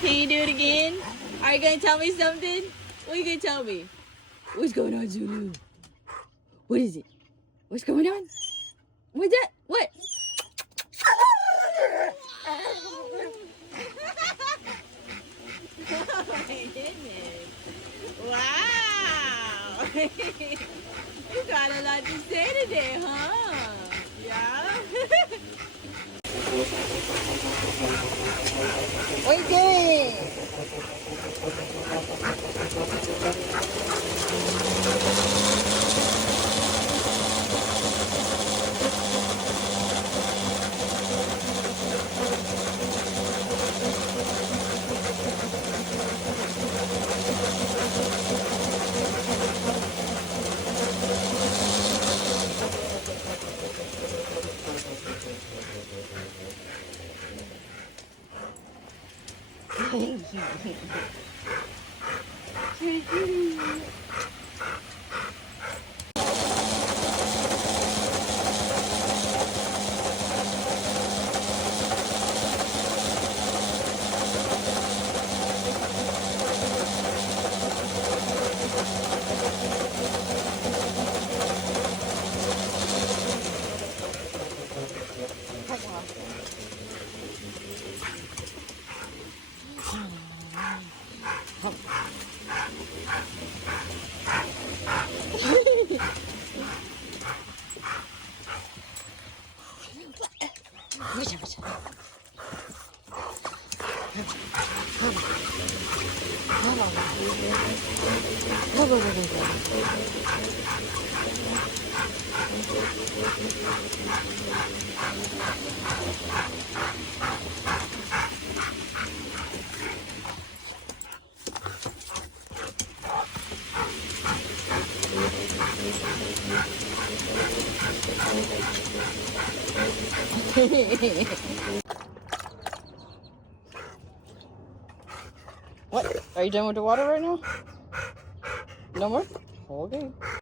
Can you do it again? Are you gonna tell me something? What are you gonna tell me? What's going on, Zulu? What is it? What's going on? What's that? What? Oh my goodness. Wow. You got a lot to say today, huh? Yeah. Waiting. What? Are you done with the water right now? No more? Okay.